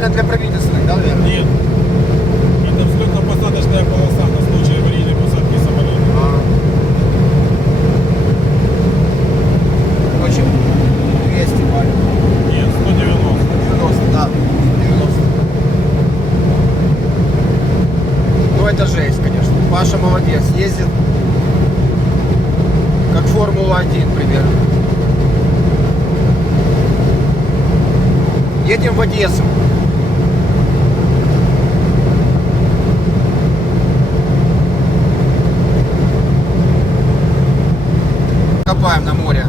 специально для правительственных, да, наверное? Нет. Это взлетно-посадочная полоса на случай аварийной посадки самолета. Очень 200 валит. Нет, 190. 90, да. 90. Ну это жесть, конечно. Паша молодец. Ездит как Формула-1 примерно. Едем в Одессу. Копаем на море.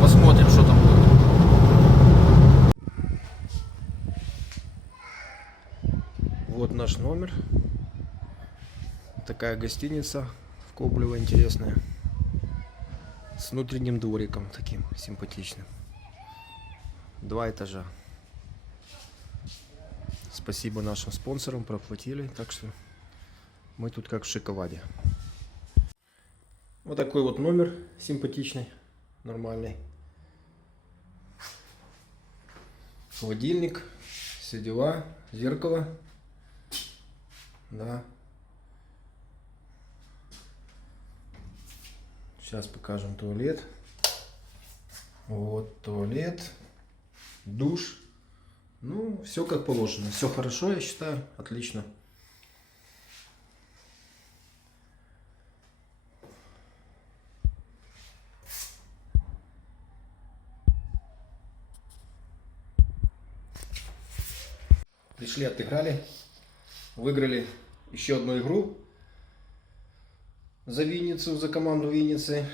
Посмотрим, что там будет. Вот наш номер. Такая гостиница в Коблево интересная. С внутренним двориком таким симпатичным. 2 этажа. Спасибо нашим спонсорам, проплатили. Так что мы тут как в шоколаде. Вот такой вот номер симпатичный, нормальный. Холодильник, все дела, зеркало. Да. Сейчас покажем туалет. Вот туалет, душ. Ну, все как положено. Все хорошо, я считаю. Отлично. Пришли, отыграли. Выиграли еще одну игру. За Винницу, за команду Винницы.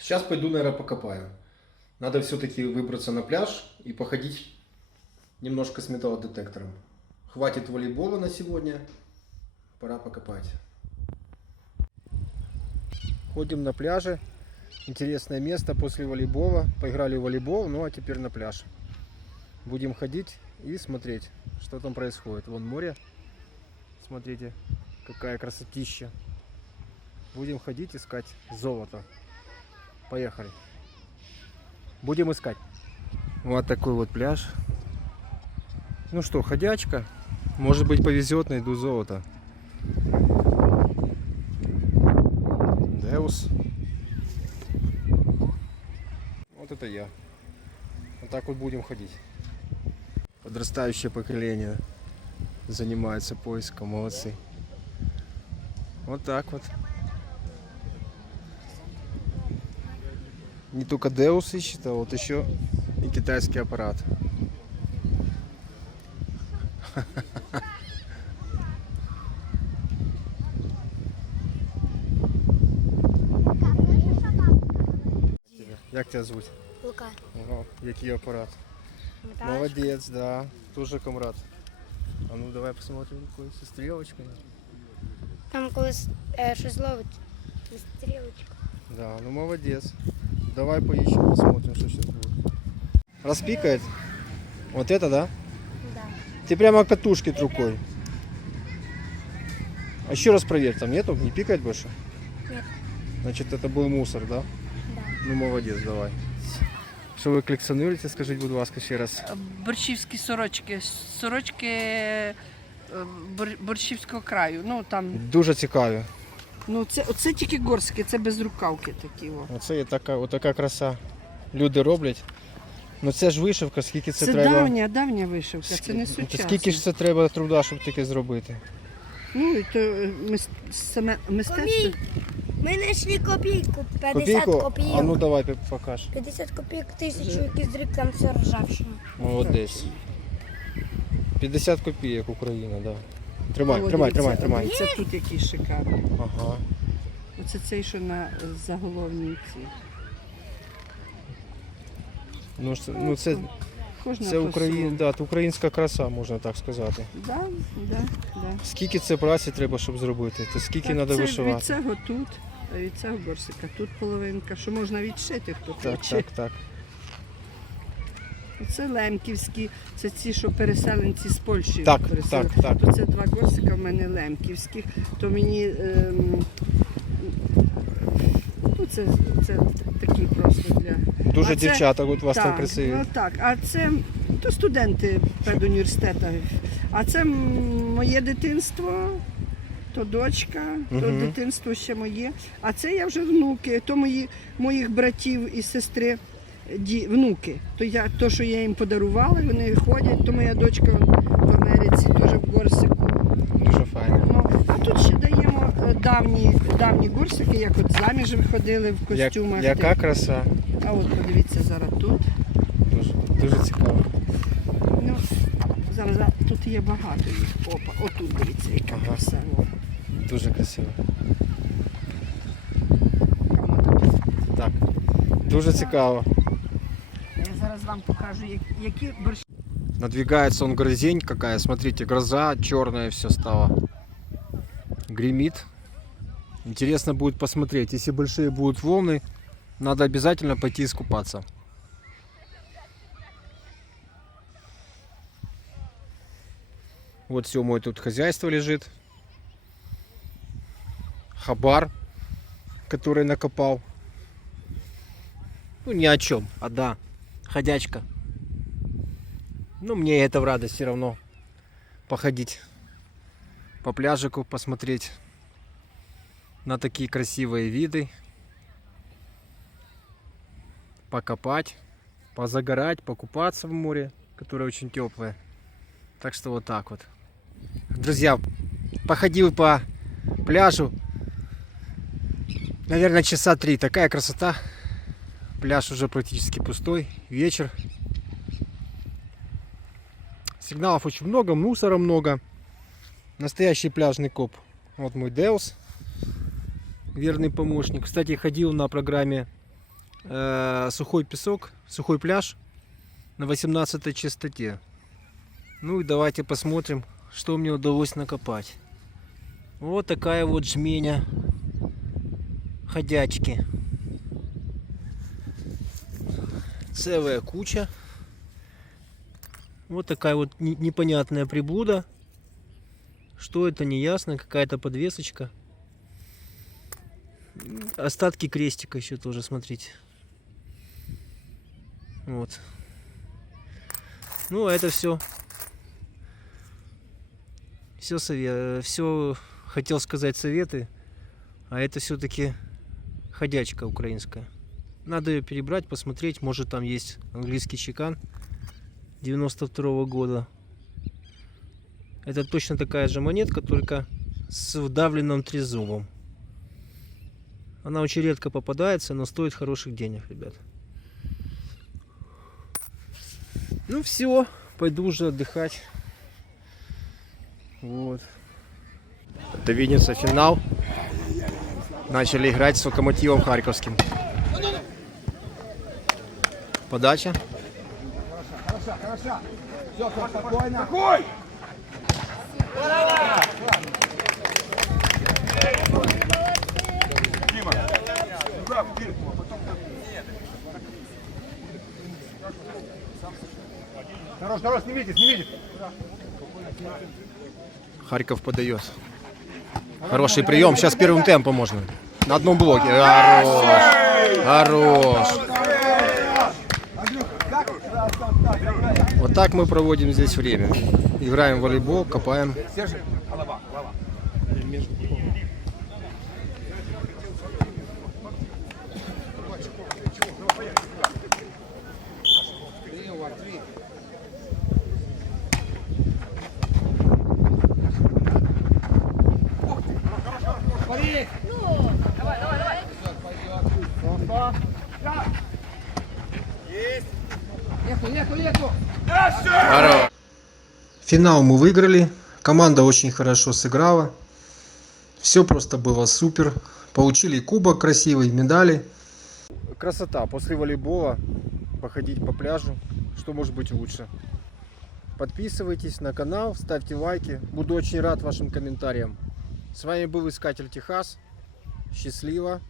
Сейчас пойду, наверное, покопаю. Надо все-таки выбраться на пляж и походить немножко с металлодетектором. Хватит волейбола на сегодня. Пора покопать. Ходим на пляже. Интересное место после волейбола. Поиграли в волейбол, ну а теперь на пляж. Будем ходить и смотреть, что там происходит. Вон море. Смотрите, какая красотища. Будем ходить искать золото. Поехали. Будем искать. Вот такой вот пляж. Ну что, ходячка. Может быть, повезет, найду золото. Деус. Вот это я. Вот так вот будем ходить. Подрастающее поколение занимается поиском. Молодцы. Вот так вот. Не только Деус ищет, а вот еще и китайский аппарат. Як тебе звуть? Лука. О, який апарат. Металочка. Молодец, да. Тоже комрад. А ну давай посмотрим, какой со стрелочкой. Там колись щось ловить. Стрілочку. Да, ну молодец. Давай поищем, посмотрим, что сейчас будет. Распикает? Вот это, да? Да. Ты прямо катушки рукой. А еще раз проверь, там нету? Не пикает больше? Нет. Значит, это был мусор, да? Да. Ну молодец, давай. Що ви колекціонуєте, скажіть, будь ласка, ще раз. Борщівські сорочки. Сорочки Борщівського краю. Ну там, Дуже цікаві. ну це тільки горські, це без рукавки такі. О. Оце є така краса. Люди роблять. Ну це ж вишивка, скільки це Це треба. давня вишивка, це не сучасна. Скільки ж це треба труда, щоб таке зробити? Ну і то саме мистецтво. Ми знайшли копійку, 50 Копійку? копійок. А ну давай покаж. 50 копійок, 1000, якийсь дріб, там все ржавчина. Молодець. 50 копійок Україна, да. Тримай, О, тримай, дивіться, тримай, тримай. Це тут який шикарний. Ага. Оце цей, що на заголовній ці. Ну це Кожна це по-своєму. да, українська краса, можна так сказати. Да. Скільки це праці треба, щоб зробити? Це скільки Так, треба це вишивати? від цього тут, а від цього горсика. Тут половинка, що можна відшити, хто Так, хоче. так. Це лемківські, це ці, що переселенці з Польщі. Так, переселили. так. То це 2 горсика в мене лемківських, то мені ну, це такі просто для... Дуже А це- дівчата, от у вас там Так, красиві. ну так, а це то студенти педуніверситету. А це моє дитинство, то дочка, то дитинство ще моє. А це я вже внуки, то моїх братів і сестри, внуки. То, що я їм подарувала, вони ходять, то моя дочка в Америці, теж в Горсику. Дуже файно. Ну, а тут ще даємо давні горсики, як от заміж виходили в костюмах. Яка краса. А от подивіться зараз тут. Дуже цікаво. Ну, зараз тут є багато їх. Опа, отут дивіться, яка краса. Дуже красиво. Так. Дуже цікаво. Я зараз вам покажу, які борщі. Надвигается он грозень какая. Смотрите, гроза черная все стало. Гремит. Интересно будет посмотреть. Если большие будут волны, надо обязательно пойти искупаться. Вот все мое тут хозяйство лежит. Хабар, который накопал. Ну ни о чем, а да, ходячка. Ну мне это в радость все равно. Походить по пляжику, посмотреть на такие красивые виды. Покопать, позагорать, покупаться в море, которое очень теплое. Так что вот так вот. Друзья, походил по пляжу, наверное, часа 3. Такая красота. Пляж уже практически пустой. Вечер. Сигналов очень много, мусора много. Настоящий пляжный коп. Вот мой Деус, верный помощник. Кстати, ходил на программе сухой песок, сухой пляж на 18 частоте. Ну и давайте посмотрим, что мне удалось накопать. Вот такая вот жменя ходячки. Целая куча. Вот такая вот непонятная приблуда. Что это, не ясно. Какая-то подвесочка. Остатки крестика еще тоже, смотрите. Вот. Ну, это все. Все хотел сказать советы. А это все-таки ходячка украинская. Надо ее перебрать, посмотреть. Может, там есть английский чекан 92-го года. Это точно такая же монетка, только с вдавленным трезубом. Она очень редко попадается, но стоит хороших денег, ребят. Ну все, пойду уже отдыхать. Вот. Это Винница, финал. Начали играть с Локомотивом Харьковским. Подача. Хорошо. Все, спокойно. Какой? Дима. Хорош, снимите. Харьков подает. Хороший прием. Сейчас первым темпом можно. На одном блоке. Хорош. Вот так мы проводим здесь время. Играем в волейбол, копаем. Финал мы выиграли. Команда очень хорошо сыграла. Все просто было супер. Получили кубок красивый, медали. Красота. После волейбола походить по пляжу. Что может быть лучше? Подписывайтесь на канал, ставьте лайки. Буду очень рад вашим комментариям. С вами был Искатель Техас. Счастливо.